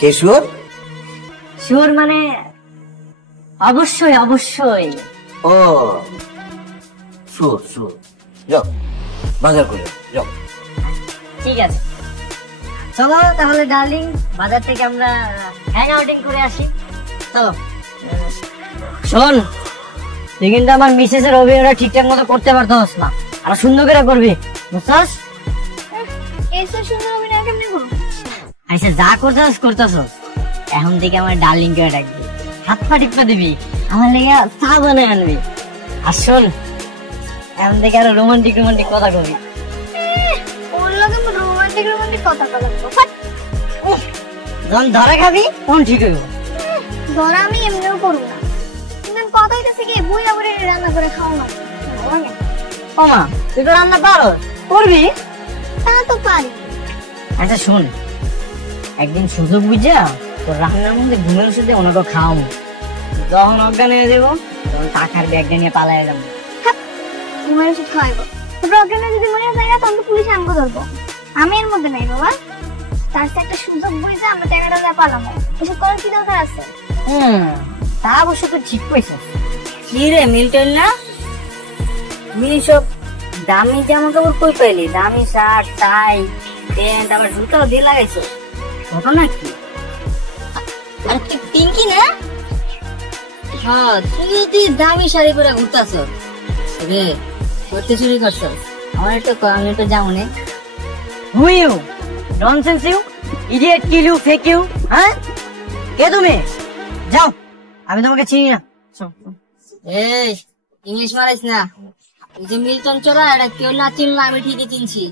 কে sure? Sure মানে অবশ্যই অবশ্যই। ও শিওর শিওর, যাও বাজার করে যাও। ঠিক আছে, চলো তাহলে ডার্লিং, বাজার থেকে আমরা হ্যাং আউটিং করে আসি। চলো। শোন, তুই কিন্তু আমার মিসেসের অভিনয়টা ঠিকঠাক মতো করতে পারতস না, আর সুন্দর করে করবি, বুঝছস? এসে সুন্দর অভিনয় কেমনে করবো? আচ্ছা, যা করছস করতেছস, এখন থেকে আমার ডার্লিং করে ডাকবি, হাত পা টিপা দিবি, আমার লেগে চা বানায় আনবি। আর শোন, এখন থেকে আরো রোমান্টিক রোমান্টিক কথা কবি। ওর লগে রোমান্টিক রোমান্টিক কথা বলবো? যখন ধরা খাবি তখন ঠিক হইব। ধরা আমি এমনিও করবো না, কিন্তু কথা হইতেছে কি বুইরা বুইরা রান্না করে খাও না। ও মা, তুই তো রান্না পারো, করবি? তা তো পারি। আচ্ছা শোন, একদিন সুযোগ বুঝা তোর রান্নার মধ্যে ঘুমের ওষুধে ওনাকে খাওয়াবো, যখন অজ্ঞান হয়ে যাবো তখন টাকার ব্যাগটা নিয়ে পালাই যাবো। ঘুমের ওষুধ খাওয়াইবো, প্রজ্ঞানে যদি মনে হয় তখন তো পুলিশ আমগো ধরবো। আমি এর মধ্যে নাই বাবা, তার সাথে একটা সুযোগ বুঝা আমরা টাকাটা যা পালামো, এসব করার কি দরকার আছে? তা অবশ্য তো ঠিক কইছিস। কি রে মিল্টন, না তুমি সব দামি জামা কাপড় কই পাইলি? দামি শার্ট টাই প্যান্ট আবার জুতাও দিয়ে লাগাইছো, ঘটনা কি? আর তুই পিঙ্কি না? হ্যাঁ, তুই দামি শাড়ি পরে ঘুরতাছ রে, করতে চুরি করছ। আমার একটু আমি একটু যাবো নে। Who you, nonsense you, idiot, kill you, fake you, হ্যাঁ? কে তুমি? যাও, আমি তোমাকে চিনি না। এই ইংলিশ মারাইস না, এই যে মিল্টন চোরা, এটা কেউ না চিনলো আমি ঠিকই চিনছি,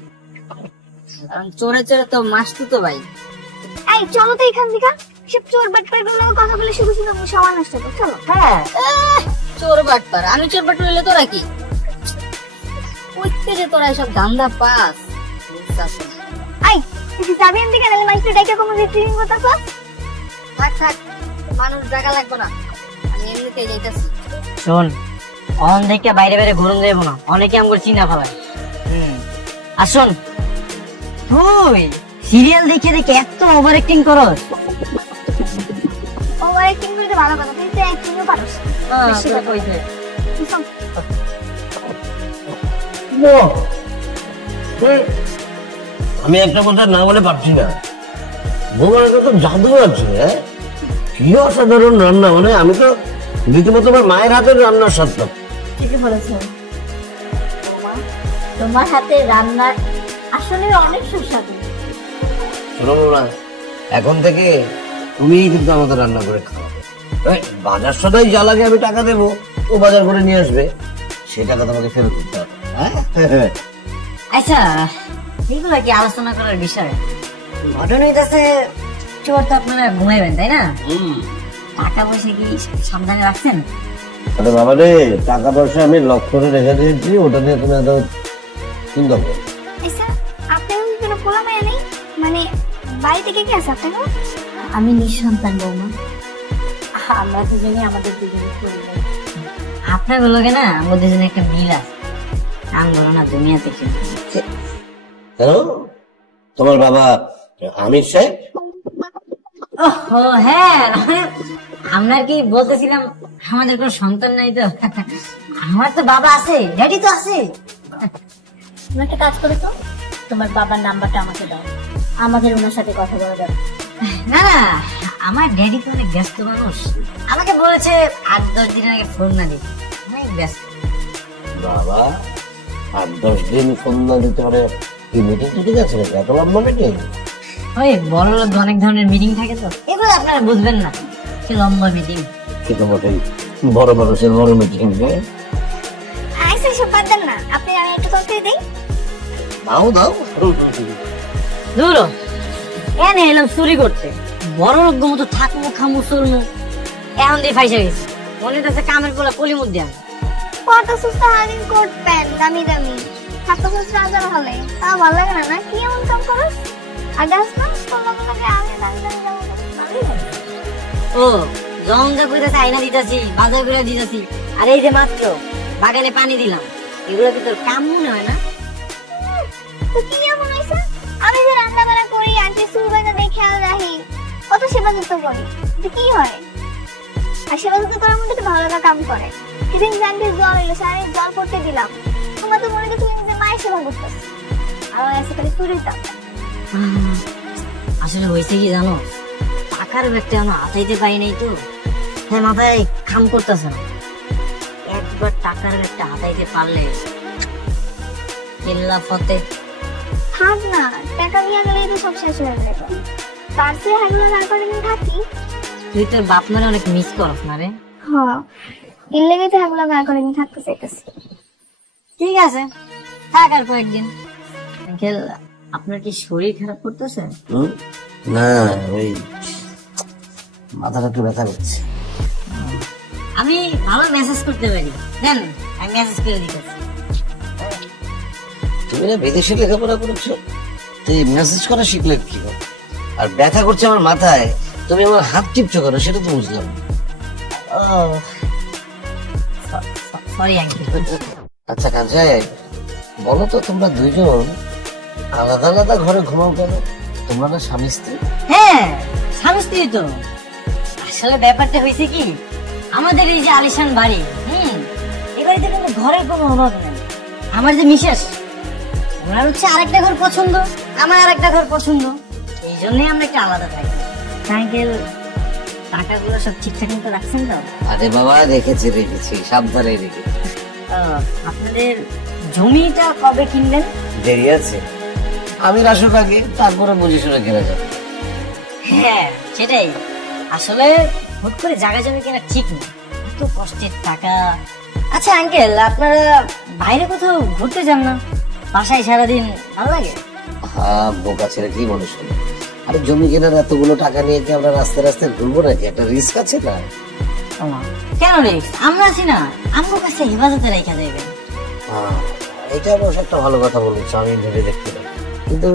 কারণ চোরে চোরে তো মাসতু তো ভাই। এই চলো তো এখান থেকে, সব চোর বাটপার গুলো কথা বলে শুধু শুধু সময় নষ্ট করো। চলো। হ্যাঁ, চোর বাটপার, আমি চোর বাটপার হইলে তোরা কি কইতে যে তোরা এসব ধান্দা পাস? এই তুই যাবি এমন দিকে, নাহলে মাইস্টার ডাইকা কোন রিট্রিভিং করতেছ? থাক থাক, মানুষ ডাকা লাগবে না, আমি এমনিতেই যাইতাছি। শোন, অন থেকে বাইরে বাইরে ঘুরন যাইব না, অনেকে আমগো চিনা ফেলায়। আর শোন, তুই সিরিয়াল দেখে দেখে এত ওভার অ্যাক্টিং করস। ওভার অ্যাক্টিং করতে ভালো কথা, তুই তো অ্যাক্টিংও পারোস। বেশি কথা কইতে। আমি একটা কথা না বলে পারছি না, ভগবানের কত জাদু আছে। কি অসাধারণ রান্না, মানে আমি তো রীতিমতো আমার মায়ের হাতের রান্নার স্বাদ পাই। ঠিকই বলেছেন, তোমার হাতে রান্নার আসলে অনেক সুস্বাদু। শোনো না, এখন থেকে তুমিই কিন্তু আমাদের রান্না করে খাওয়াবে। বাজার সদাই যা লাগে আমি টাকা দেবো, ও বাজার করে নিয়ে আসবে, সে টাকা তোমাকে ফেরত দিতে হবে। আচ্ছা, এগুলো কি আলোচনা করার বিষয়? ঘটনা হইতেছে চোর তো আপনারা ঘুমাইবেন, তাই না? টাকা পয়সা কি সাবধানে রাখছেন? আরে বাবা রে, টাকা পয়সা আমি লক করে রেখে দিয়েছি, ওটা নিয়ে তুমি এত চিন্তা করো। আচ্ছা, আপনার কি কোনো পোলা মায়া নেই? মানে বাড়িতে কে কে আছে আপনার? আমি নিঃসন্তান বৌমা, আমরা দুজনে আমাদের দুজনের পরিবার। আপনার গুলোকে না আমাদের দুজনে একটা মিল আছে, নাম বলো না দুনিয়াতে কি। কেন, তোমার বাবা আমির সাহেব? ও হ্যাঁ, আমরা কি বলতেছিলাম আমাদের কোনো সন্তান নাই তো। আমার তো বাবা আছে, ড্যাডি তো আছে। তুমি একটা কাজ করো তো, তোমার বাবার নাম্বারটা আমাকে দাও, আমাদের ওনার সাথে কথা বলা যাবে। না না, আমার ড্যাডি তো অনেক ব্যস্ত মানুষ, আমাকে বলেছে 8-10 দিন আগে ফোন না দিতে, অনেক ব্যস্ত। বাবা 8-10 দিন ফোন না দিতে পারে? কি মিটিং ঠিক আছে, এত লম্বা মিটিং? ওই বড় লোক অনেক ধরনের মিটিং থাকে তো, এগুলো আপনারা বুঝবেন না, কি লম্বা মিটিং। সেটা বটেই, বড় মানুষের বড় মিটিং। আইসা সব বাদ দেন না, আপনি আমি একটু তরকারি দেই। দাও দাও। দূর এনে এলাম চুরি করতে, বড় লোক মতো থাকবো খামু চলমু, এখন দিয়ে ফাইসা গেছে, মনে হচ্ছে কামের পোলা কলিমুদ দেন। কত সুস্থ হারিং কোট প্যান্ট দামি দামি, কত সুস্থ রাজার হলে তা ভালো লাগে না? না কি এমন কাম করস? আগে আসনা তোমরা বলে আমি দামি দামি যাবো, ভালোই লাগে। ও জঙ্গা করে আয়না দিতেছি, বাজার করে দিতেছি, আর এই যে মাত্র বাগানে পানি দিলাম, এগুলো কি তোর কাম মনে হয় না? তো কি এমন হইছে? আমি যে রান্না বান্না করি, আন্টি সুবাইদা দেখে রাখি, ও কত সেবা যত্ন করি, কিন্তু কি হয়? আর সেবা যত্ন করার মধ্যে তো ভালো লাগা কাম করে। সেদিন জানতে জল এলো, সারা জল করতে দিলাম, তোমার তো মনে হচ্ছে তুমি নিজের মায়ের সেবা করতেছো, আর এসে খালি চুরিতাম। আসলে হয়েছে কি জানো, টাকার ব্যাগটা এখনো হাতাইতে পাই নাই তো, হ্যাঁ মাথায় কাম করতেছে না। একবার টাকার ব্যাগটা হাতাইতে পারলে কেল্লা ফতে। থাক না, টাকা নিয়ে গেলেই তো সব শেষ হয়ে যাবে। তার চেয়ে হাগলো আর কয়েকদিন থাকি। তুই তোর বাপ মারে অনেক মিস করস না রে? হ্যাঁ, এর লেগে তো হাগলো আর কয়েকদিন থাকতে চাইতেছি। ঠিক আছে, থাক আর কয়েকদিন। আঙ্কেল, আপনার কি শরীর খারাপ করতেছে? না, ওই মাথাটা একটু ব্যথা করছে। আমি ভালো মেসেজ করতে পারি, দেন আমি মেসেজ করে দিতেছি। তুমি না বিদেশে লেখাপড়া করেছো, তুই মেসেজ করা শিখলে কি হবে? আর ব্যথা করছে আমার মাথায়, তুমি আমার হাত টিপছো করো, সেটা তো বুঝলাম না। ও সরি আঙ্কেল। আচ্ছা কাঞ্চাই, বলো তো তোমরা দুইজন আলাদা আলাদা ঘরে ঘুমাও কেন? তোমরা না স্বামী স্ত্রী? হ্যাঁ, স্বামী স্ত্রী তো। আসলে ব্যাপারটা হয়েছে কি, আমাদের এই যে আলিশান বাড়ি, এই বাড়িতে কিন্তু ঘরের কোনো অভাব নেই। আমার যে মিসেস, ওনার হচ্ছে আরেকটা ঘর পছন্দ, আমার আরেকটা ঘর পছন্দ, এই জন্যই আমরা একটা আলাদা থাকি। আঙ্কেল, টাকাগুলো সব ঠিকঠাক মতো রাখছেন তো? আরে বাবা, রেখেছি সাবধানে রেখেছি। আপনাদের জমিটা কবে কিনলেন? দেরি আছে, আমি আসুক আগে, তারপরে বুঝে শুনে কেনা যাবে। হ্যাঁ সেটাই, আসলে হুট করে জায়গা জমি কেনা ঠিক না, এত কষ্টের টাকা। আচ্ছা আঙ্কেল, আপনারা বাইরে কোথাও ঘুরতে যান না? বাসায় সারাদিন ভালো লাগে? হ্যাঁ, বোকা ছেলে কি মনে শোনে। আরে জমি কেনার এতগুলো টাকা নিয়ে কি আমরা রাস্তায় রাস্তায় ঘুরবো নাকি? একটা রিস্ক আছে না? কেন রিস্ক? আমরা আছি না, আমার কাছে হেফাজতে রেখা দেবেন। এটা অবশ্য একটা ভালো কথা বলেছো, আমি ভেবে দেখতে পারি। কিন্তু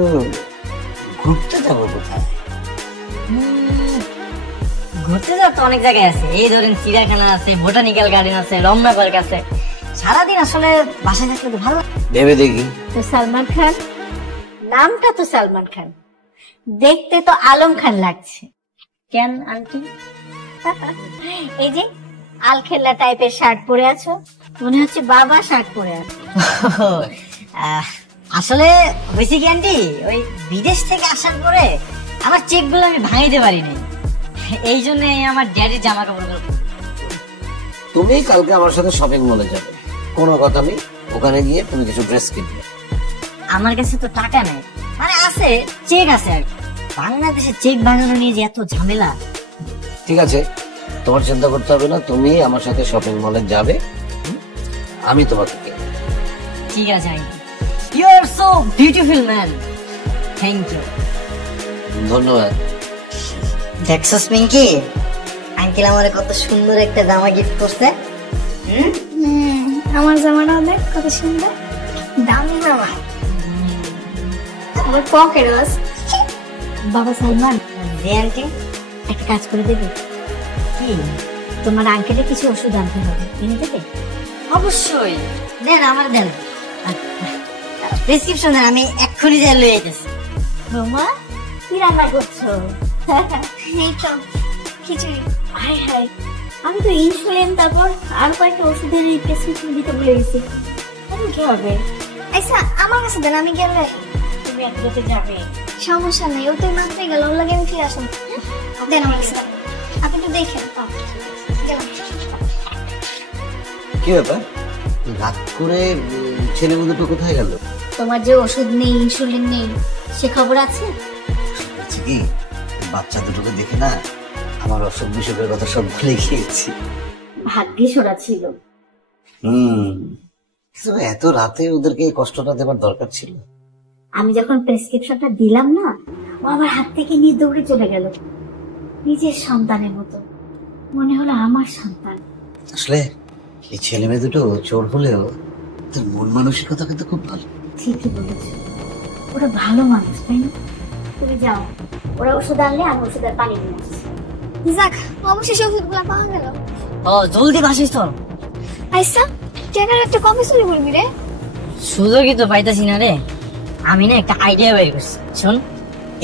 ঘুরতে যাবো কোথায়? ঘুরতে যাওয়ার তো অনেক জায়গায় আছে, এই ধরেন চিড়িয়াখানা আছে, বোটানিক্যাল গার্ডেন আছে, রমনা পার্ক আছে। সারাদিন আসলে বাসায় থাকলে তো ভালো। ভেবে দেখি। তো সালমান খান, নামটা তো সালমান খান, দেখতে তো আলম খান লাগছে। কেন আন্টি? এই যে আলখেল্লা টাইপের শার্ট পরে আছো, মনে হচ্ছে বাবা শার্ট পরে আছো। আসলে হয়েছে কি আন্টি, ওই বিদেশ থেকে আসার পরে আমার চেক গুলো আমি ভাঙাইতে পারিনি, এই জন্য আমার ড্যাডির জামা কাপড় গুলো। তুমি কালকে আমার সাথে শপিং মলে যাবে, কোনো কথা নেই। ওখানে গিয়ে তুমি কিছু ড্রেস কিনবে। আমার কাছে তো টাকা নেই, মানে আছে, চেক আছে আর কি। বাংলাদেশে চেক বানানো নিয়ে যে এত ঝামেলা। ঠিক আছে, তোমার চিন্তা করতে হবে না, তুমি আমার সাথে শপিং মলে যাবে, আমি তোমাকে কিনবো। ঠিক আছে aunty, you are so beautiful man, thank you. ধন্যবাদ। দেখছস পিঙ্কি, আঙ্কেল আমারে কত সুন্দর একটা জামা গিফট করছে। আমার জামাটা দেখ কত সুন্দর, দামি জামা, আমার পকেট আছে। বাবা সালমান, জি আন্টি। একটা কাজ করে দেবে? কি? তোমার আঙ্কেলের কিছু ওষুধ আনতে হবে, এনে দেবে? অবশ্যই দেন, আমার দেন, প্রেসক্রিপশন দেন, আমি এক্ষুনি যাই লয়ে আইতেছি। বৌমা, কি রান্না করছো? এই তো খিচুড়ি। হাই হাই, আমি তো ইনসুলিন তারপর আর কয়েকটা ওষুধের প্রেসক্রিপশন দিতে ভুলে গেছি। এখন কি হবে? আচ্ছা আমার কাছে দেন, আমি গেলে। তুমি একসাথে যাবে? সমস্যা নেই, ও তো মাত্রই গেল, ওর লাগে আমি ফিরে আসুন। দেন আমার কাছে, আপনি একটু দেখেন। গেলাম। কি ব্যাপার, রাত করে ছেলে দুটো কোথায় গেল? তোমার যে ওষুধ নেই, ইনসুলিন নেই, সে খবর আছে? হচ্ছে কি, বাচ্চা দুটোকে দেখে না আমার অসুখ বিসুখের কথা সব ভুলে গিয়েছি। ভাগ্যিস ওরা ছিল। কিন্তু এত রাতে ওদেরকে এই কষ্টটা দেবার দরকার ছিল? আমি যখন প্রেসক্রিপশনটা দিলাম না, ও আমার হাত থেকে নিয়ে দৌড়ে চলে গেল, নিজের সন্তানের মতো মনে হলো আমার সন্তান। আসলে এই ছেলে মেয়ে দুটো চোর হলেও তার মন মানসিকতা কিন্তু খুব ভালো। ঠিকই বলেছ, ওরা ভালো মানুষ, তাই না? তুমি যাও, ওরা ওষুধ আনলে আমি ওষুধ আর পানি নিয়ে আসছি। যাক, অবশেষে ওষুধগুলো পাওয়া গেল। ও জলদি বাসিস তো। আচ্ছা, টাকার একটা কবে চুরি করবি রে? সুযোগই তো পাইতাছি না রে। আমি না একটা আইডিয়া বের করছি, শোন।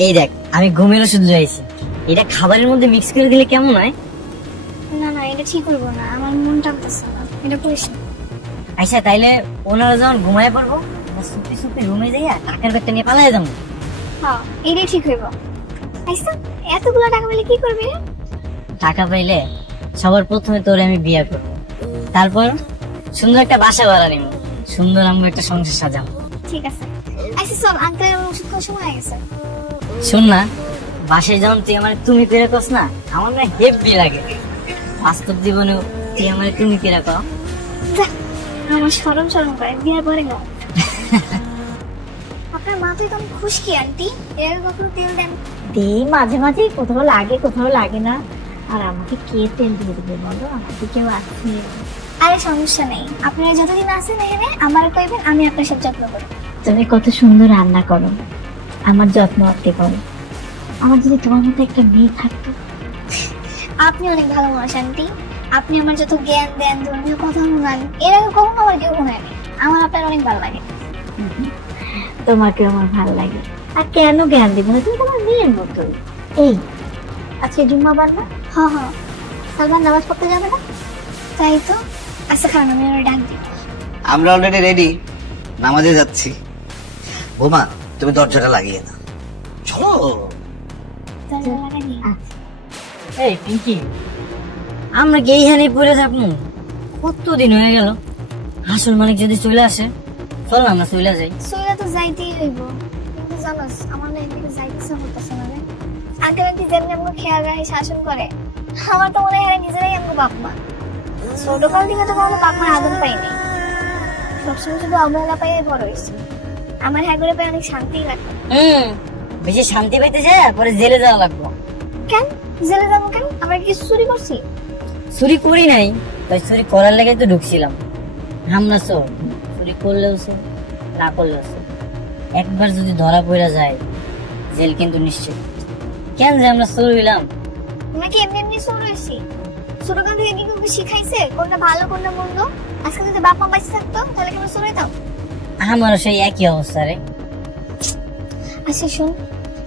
এই দেখ, আমি ঘুমের ওষুধ লইছি, এটা খাবারের মধ্যে মিক্স করে দিলে কেমন হয়? না না, এটা ঠিক করবো না, আমার মন টানতেছে না, এটা করিস না। আচ্ছা তাইলে ওনারা যখন ঘুমায় পড়বো সুপি সুপি রুমে যাইয়া টাকার ব্যাগটা নিয়ে পালাই যাবো। হ্যাঁ, এটাই ঠিক হইব। আচ্ছা, এতগুলো টাকা পেলে কি করবি রে? টাকা পাইলে সবার প্রথমে তোরে আমি বিয়ে করবো, তারপর সুন্দর একটা বাসা ভাড়া নিব, সুন্দর আমরা একটা সংসার সাজাবো। ঠিক আছে। আচ্ছা চল, আঙ্কেলের ওষুধ খাওয়ার সময় হয়ে গেছে। শোন না, বাসায় যখন তুই আমার তুমি পেরে কস না, আমার না হেভি লাগে। বাস্তব জীবনেও তুই আমার তুমি পেরে কও। যা, আমার শরম শরম করে, বিয়ের পরে গাও। আপনার মাথায় তো অনেক খুশকি আন্টি, এর কখনো তেল দেন? দিই মাঝে মাঝে, কোথাও লাগে কোথাও লাগে না। আর আমাকে কে তেল দিয়ে দেবে বলো, আমাকে কেউ আছে? আরে সমস্যা নেই, আপনারা যতদিন আছেন এখানে আমার কইবেন, আমি আপনার সব যত্ন করব। তুমি কত সুন্দর রান্না করো, আমার যত্ন আত্তে করো। আমার যদি তোমার মতো একটা মেয়ে থাকতো। আপনি অনেক ভালো মানুষ আন্টি, আপনি আমার যত জ্ঞান দেন, ধর্মীয় কথা শোনান, এর আগে কখনো আমার কেউ শোনায়নি। আমার আপনার অনেক ভালো লাগে। তোমাকে আমার ভালো লাগে, আর কেন জ্ঞান দিব না, তুমি তোমার মেয়ের মতোই। এই আজকে জুম্মাবার না? হ্যাঁ হ্যাঁ, সালমান নামাজ পড়তে যাবে না? তাই তো। আচ্ছা খান, আমি ওরা ডাক দিই। আমরা অলরেডি রেডি, নামাজে যাচ্ছি। বোমা, তুমি দরজাটা লাগিয়ে না, চলো। দরজা লাগাই দিই। এই পিঙ্কি, আমরা কি এইখানে পড়ে যাবো? কতদিন হয়ে গেল, আসল মালিক যদি চলে আসে, চল আমরা চলে যাই। সইলা তো যাইতেই হইব, কিন্তু জানোস আমার না এদিকে যাইতেছে হইতেছে না রে। আঙ্কেল আন্টি যেমনি আমাকে খেয়াল রাখে, শাসন করে, আমার তো মনে হয় নিজেরাই আমাকে বাপ মা। ছোটকাল থেকে তো কখনো বাপ মার আদর পাইনি, সবসময় শুধু অবহেলা পাই বড় হয়েছি। আমার হ্যাঁ করে পাই অনেক শান্তি লাগতো। বেশি শান্তি পাইতে যায় পরে জেলে যাওয়া লাগবো। কেন জেলে যাবো কেন? আমরা কি চুরি করছি? চুরি করি নাই, তাই চুরি করার লেগে তো ঢুকছিলাম। আমরা চোর, চুরি করলেও চোর, না করলেও চোর। একবার যদি ধরা পড়া যায়, জেল কিন্তু নিশ্চিত। কেন যে আমরা চোর হইলাম? নাকি এমনি এমনি চোর হয়েছি? ছোটকাল থেকে কি কাউকে শিখাইছে কোনটা ভালো কোনটা মন্দ? আজকে যদি বাপ মা বেঁচে থাকতো তাহলে কি আমরা চোর হইতাম? আমারও সেই একই অবস্থা রে। আচ্ছা শোন,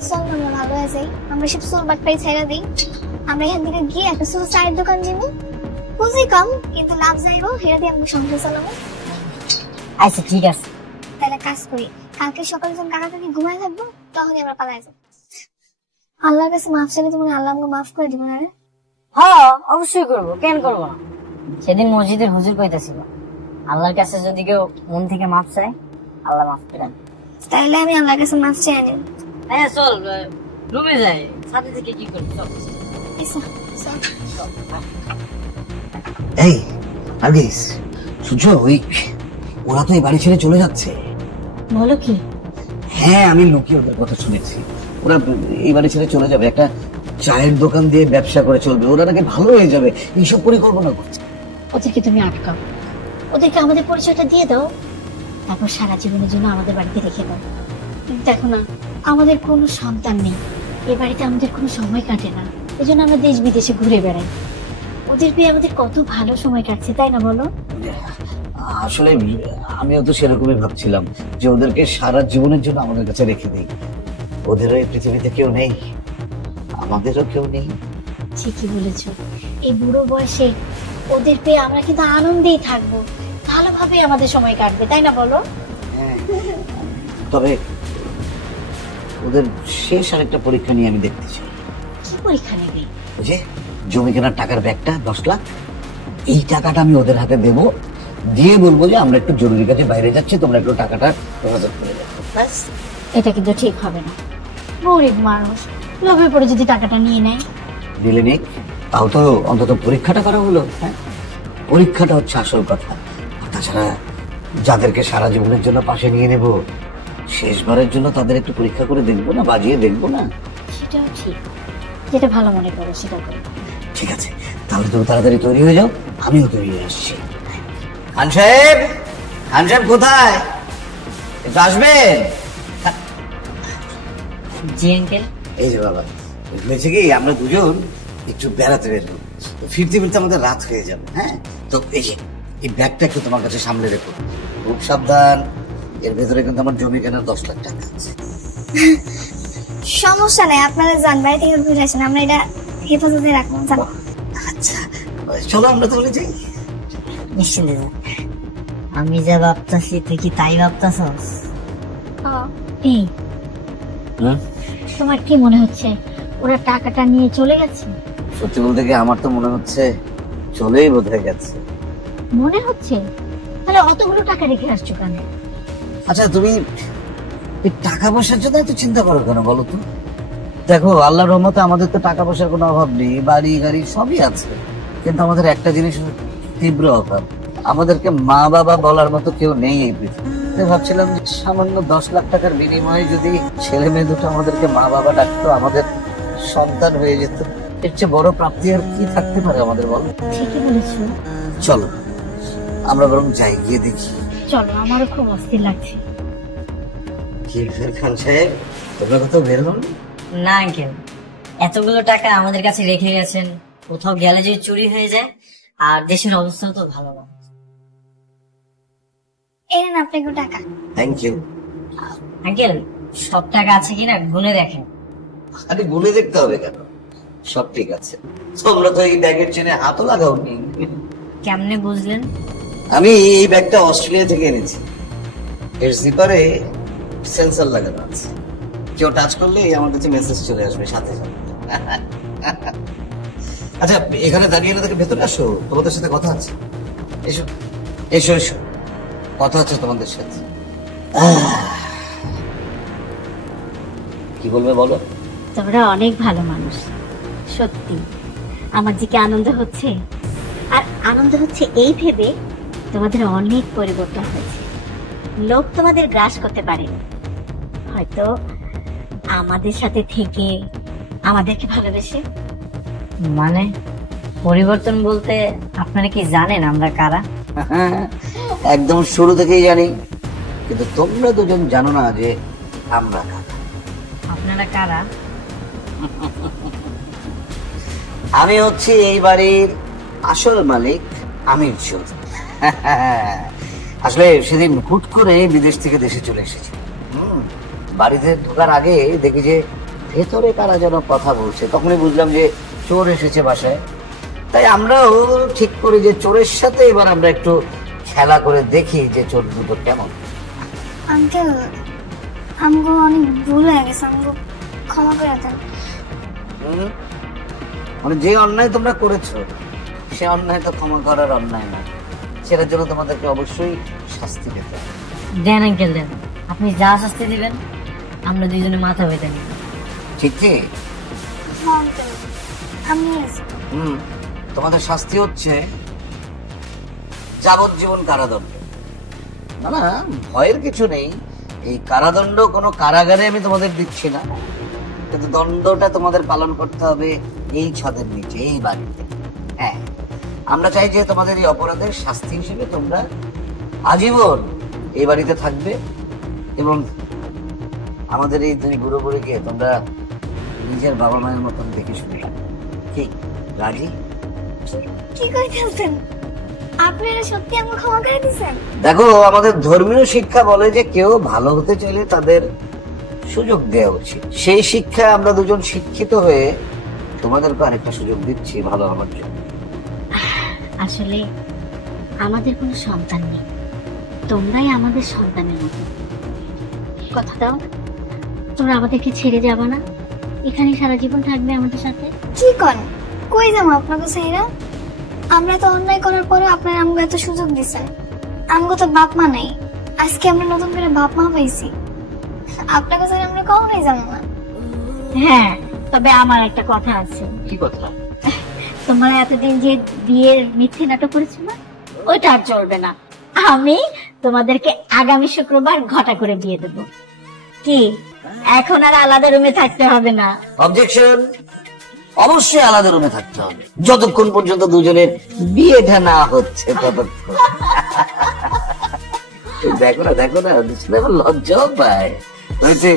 চল আমরা ভালো হয়ে যাই, আমরা সব চোর বাটপাই ছেড়ে দিই। আমরা এখান থেকে গিয়ে একটা ছোট চায়ের দোকান দিব, পুঁজি কম কিন্তু লাভ যাইব, হেরা দিয়ে আমরা সংসার চালাবো। আচ্ছা ঠিক আছে। তাহলে কাজ করি, কালকে সকালে যখন কাকা কাকি ঘুমায় থাকবো তখনই আমরা পালাই যাবো। আল্লাহর কাছে মাফ চাইলে তুমি আল্লাহ আমাকে মাফ করে দিব না রে? হ্যাঁ অবশ্যই করবো, কেন করবো না। সেদিন মসজিদের হুজুর কইতেছিল, আল্লাহর কাছে যদি কেউ মন থেকে মাফ চায়, আল্লাহ মাফ করে দেন। তাইলে আমি আল্লাহর কাছে মাফ চাই আনি। হ্যাঁ চল, রুমে যাই, সাথে থেকে কি করবি চল। এই নার্গিস, শুনছো? ওরা তো এই বাড়ি ছেড়ে চলে যাচ্ছে। বলো কি? হ্যাঁ, আমি লুকিয়ে ওদের কথা শুনেছি। ওরা এই বাড়ি ছেড়ে চলে যাবে, একটা চায়ের দোকান দিয়ে ব্যবসা করে চলবে, ওরা নাকি ভালো হয়ে যাবে, এইসব পরিকল্পনা করছে। ওদেরকে তুমি আটকাও, ওদেরকে আমাদের পরিচয়টা দিয়ে দাও, তারপর সারা জীবনের জন্য আমাদের বাড়িতে রেখে দাও। দেখো না, আমাদের কোনো সন্তান নেই, এ বাড়িতে আমাদের কোনো সময় কাটে না, এই জন্য আমরা দেশ বিদেশে ঘুরে বেড়াই। ওদের পেয়ে আমাদের কত ভালো সময় কাটছে, তাই না বলো? আসলে আমিও তো সেরকমই ভাবছিলাম যে ওদেরকে সারা জীবনের জন্য আমাদের কাছে রেখে দিই। ওদেরও এই পৃথিবীতে কেউ নেই, আমাদেরও কেউ নেই। ঠিকই বলেছো, এই বুড়ো বয়সে ওদের পেয়ে আমরা কিন্তু আনন্দেই থাকবো, ভালোভাবে আমাদের সময় কাটবে, তাই না বলো? হ্যাঁ, তবে ওদের শেষ আরেকটা পরীক্ষা নিয়ে আমি দেখতে চাই। কি পরীক্ষা নেবে? ওই যে জমি কেনার টাকার ব্যাগটা 10 লাখ, এই টাকাটা আমি ওদের হাতে দেব, দিয়ে বলবো যে আমরা একটু জরুরি কাজে বাইরে যাচ্ছি, তোমরা একটু টাকাটা যোগাযোগ করে দেবো। ব্যাস। এটা কিন্তু ঠিক হবে না, গরিব মানুষ লোভে পড়ে যদি টাকাটা নিয়ে নেয়। দিলে নেই, তাও তো অন্তত পরীক্ষাটা করা হলো। হ্যাঁ, পরীক্ষাটা হচ্ছে আসল কথা। আর তাছাড়া যাদেরকে সারা জীবনের জন্য পাশে নিয়ে নেব, শেষবারের জন্য তাদের একটু পরীক্ষা করে দেখবো না, বাজিয়ে দেখবো না? সেটাও ঠিক, যেটা ভালো মনে করো সেটা করো। ঠিক আছে, তাহলে তুমি তাড়াতাড়ি তৈরি হয়ে যাও, আমিও তৈরি হয়ে আসছি। খান সাহেব, খান সাহেব কোথায়? একটু আসবেন। জি আঙ্কেল। এই যে বাবা, হয়েছে কি, আমরা দুজন একটু বেড়াতে বেরবো, ফিরতে ফিরতে আমাদের রাত হয়ে যাবে। হ্যাঁ, তো এই যে এই ব্যাগটা একটু তোমার কাছে সামনে রেখো, খুব সাবধান। এর ভেতরে কিন্তু আমার জমি কেনার 10 লাখ টাকা আছে। সমস্যা নাই, আপনারা যান বাড়ি থেকে ঘুরে আসেন, আমরা এটা হেফাজতে রাখবো। যান। আচ্ছা চলো আমরা তাহলে যাই। নিশ্চিন্তে যা। আমি যা ভাবতাছি তুই কি তাই ভাবতাছস? এই হুম? তোমার কি মনে হচ্ছে ওরা টাকাটা নিয়ে চলে গেছে? সত্যি বলতে কি আমার তো মনে হচ্ছে চলেই বোধহয় গেছে। মনে হচ্ছে? তাহলে অতগুলো টাকা রেখে আসছো কেন? আচ্ছা তুমি এই টাকা পয়সার জন্য এত চিন্তা করো কেন বলো তো? দেখো আল্লাহর রহমতে আমাদের তো টাকা পয়সার কোনো অভাব নেই, বাড়ি গাড়ি সবই আছে, কিন্তু আমাদের একটা জিনিস তীব্র অভাব, আমাদেরকে মা বাবা বলার মতো কেউ নেই এই পৃথিবীতে। ভাবছিলাম যে সামান্য 10 লাখ টাকার বিনিময়ে যদি ছেলে মেয়ে দুটো আমাদেরকে মা বাবা ডাকতো, আমাদের সন্তান হয়ে যেত, এর চেয়ে বড় প্রাপ্তি আর কি থাকতে পারে আমাদের বলো? ঠিকই বলেছো। চলো আমরা বরং যাই, গিয়ে দেখি। চলো, আমারও খুব অস্থির লাগছে। কি খান সাহেব, তোমরা কোথাও বের হন? না আঙ্কেল, এতগুলো টাকা আমাদের কাছে রেখে গেছেন, কোথাও গেলে যদি চুরি হয়ে যায়, আর দেশের অবস্থা তো ভালো না। এই নেন আপনাকে টাকা। Thank you. আঙ্কেল সব টাকা আছে কিনা গুনে দেখেন। আরে গুনে দেখতে হবে কেন, সব ঠিক আছে। তোমরা তো এই ব্যাগের চেনে হাতও লাগাওনি। কেমনে বুঝলেন? আমি এই ব্যাগটা অস্ট্রেলিয়া থেকে এনেছি, এর জিপারে সেন্সর লাগানো আছে, কেউ টাচ করলে আমার কাছে মেসেজ চলে আসবে সাথে সাথে। আচ্ছা এখানে দাঁড়িয়ে না থেকে ভেতরে আসো, তোমাদের সাথে কথা আছে। এসো এসো এসো, কথা আছে তোমাদের সাথে। কি বলবে বলো? তোমরা অনেক ভালো মানুষ, সত্যি। আমার যে কি আনন্দ হচ্ছে, আর আনন্দ হচ্ছে এই ভেবে তোমাদের অনেক পরিবর্তন হয়েছে। লোক তোমাদের গ্রাস করতে পারে, হয়তো আমাদের সাথে থেকে আমাদেরকে ভালোবেসে। মানে পরিবর্তন বলতে আপনারা কি জানেন আমরা কারা? একদম শুরু থেকেই জানি, কিন্তু তোমরা দুজন জানো না যে আমরা কারা। আপনারা কারা? আমি হচ্ছি এই বাড়ির আসল মালিক, আমির চৌধুরী। আসলে সেদিন হুট করে বিদেশ থেকে দেশে চলে এসেছি। বাড়িতে ঢোকার আগে দেখি যে ভেতরে কারা যেন কথা বলছে, তখনই বুঝলাম যে চোর এসেছে বাসায়। তাই আমরাও ঠিক করি যে চোরের সাথে এবার আমরা একটু খেলা করে দেখি যে চোর দুটো কেমন। আঙ্কেল আমগো অনেক ভুল হয়ে গেছে, আমগো ক্ষমা করে দেন। হুম? মানে যে অন্যায় তোমরা করেছো সে অন্যায় তো ক্ষমা করার অন্যায় না, সেটার জন্য তোমাদেরকে অবশ্যই শাস্তি পেতে হবে। দেন আঙ্কেল দেন, আপনি যা শাস্তি দিবেন আমরা দুইজনে মাথা পেতে নিব। ঠিক কি? হ্যাঁ আঙ্কেল, আমি আছি। তোমাদের শাস্তি হচ্ছে যাবজ্জীবন কারাদণ্ড। না না, ভয়ের কিছু নেই, এই কারাদণ্ড কোনো কারাগারে আমি তোমাদের দিচ্ছি না, কিন্তু দণ্ডটা তোমাদের পালন করতে হবে এই ছাদের নিচে, এই বাড়িতে। হ্যাঁ, আমরা চাই যে তোমাদের এই অপরাধের শাস্তি হিসেবে তোমরা আজীবন এই বাড়িতে থাকবে, এবং আমাদের এই দুই বুড়ো বুড়িকে তোমরা নিজের বাবা মায়ের মতন দেখে শুনে। কি রাজি? কি কইতেছেন? আপনারা সত্যি আমাকে ক্ষমা করে দিয়েছেন? দেখো, আমাদের ধর্মীয় শিক্ষা বলে যে কেউ ভালো হতে চাইলে তাদের সুযোগ দেওয়া উচিত। সেই শিক্ষায় আমরা দুজন শিক্ষিত হয়ে তোমাদেরকে আরেকটা সুযোগ দিচ্ছি ভালো হওয়ার জন্য। আসলে আমাদের কোনো সন্তান নেই, তোমরাই আমাদের সন্তানের মতো। কথা দাও, তোমরা আমাদেরকে ছেড়ে যাবে না, এখানে সারা জীবন থাকবে আমাদের সাথে। কি করেন? কই যাবো আপনাকে সাইরা? আমরা তো অন্যায় করার পরে আপনারা আমাকে এত সুযোগ দিচ্ছেন। আমাকে তো বাপ মা নাই, আজকে আমরা নতুন করে বাপ মা পাইছি। আপনাকে সাইরা আমরা কখনোই যাবো না। হ্যাঁ, তবে আমার একটা কথা আছে। কি কথা? তোমরা এতদিন যে বিয়ের মিথ্যে নাটক করেছো না, ওইটা আর চলবে না। আমি তোমাদেরকে আগামী শুক্রবার ঘটা করে বিয়ে দেব। কি এখন আর আলাদা রুমে থাকতে হবে না? অবজেকশন! অবশ্যই আলাদা রুমে থাকতে হবে যতক্ষণ পর্যন্ত দুজনের বিয়েটা না হচ্ছে ততক্ষণ। দেখো না দেখো না, শুনে আমার লজ্জাও পায়। হয়েছে,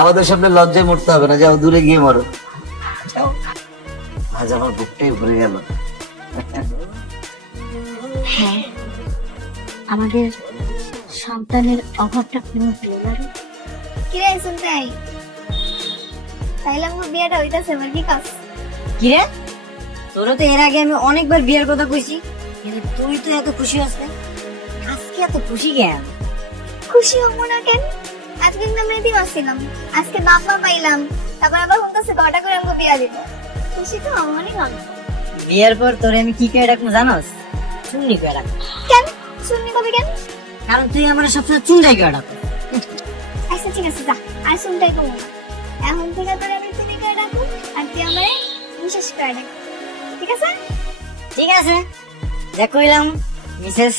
আমাদের সামনে লজ্জায় মরতে হবে না, যাও দূরে গিয়ে মরো। যাও। আজ আমার বুকটাই ভরে গেল। হ্যাঁ, আমাদের সন্তানের অভাবটা পূরণ হলো না। কি রে তাই? তাইলে আমার বিয়েটা হইতাছে আমার কি কাজ? কি রে, তোরা তো এর আগে আমি অনেকবার বিয়ের কথা কইছি, কিন্তু তুই তো এত খুশি আসলে, আজকে এত খুশি কেন? খুশি হবো না কেন? আজকে কিন্তু আমরা দিন আসছিলাম, আজকে বাপ-মা পাইলাম, তারপর আবার শুনতেছে ঘটা করে আমাকে বিয়া দিব। খুশি তো আমারই না। বিয়ের পর তোরে আমি কি করে ডাকবো জানোস? চুন্নি করে ডাকবো। কেন শুননি কবি কেন? কারণ তুই আমার সবসময় চুনটাই করে ডাকবো। আচ্ছা ঠিক আছে, যা আর শুনটাই কমো না। এখন থেকে তোর আমি তুমি করে ডাকবো আর তুই আমারে বিশেষ করে ডাক, ঠিক আছে? ঠিক আছে, দেখ কইলাম মিসেস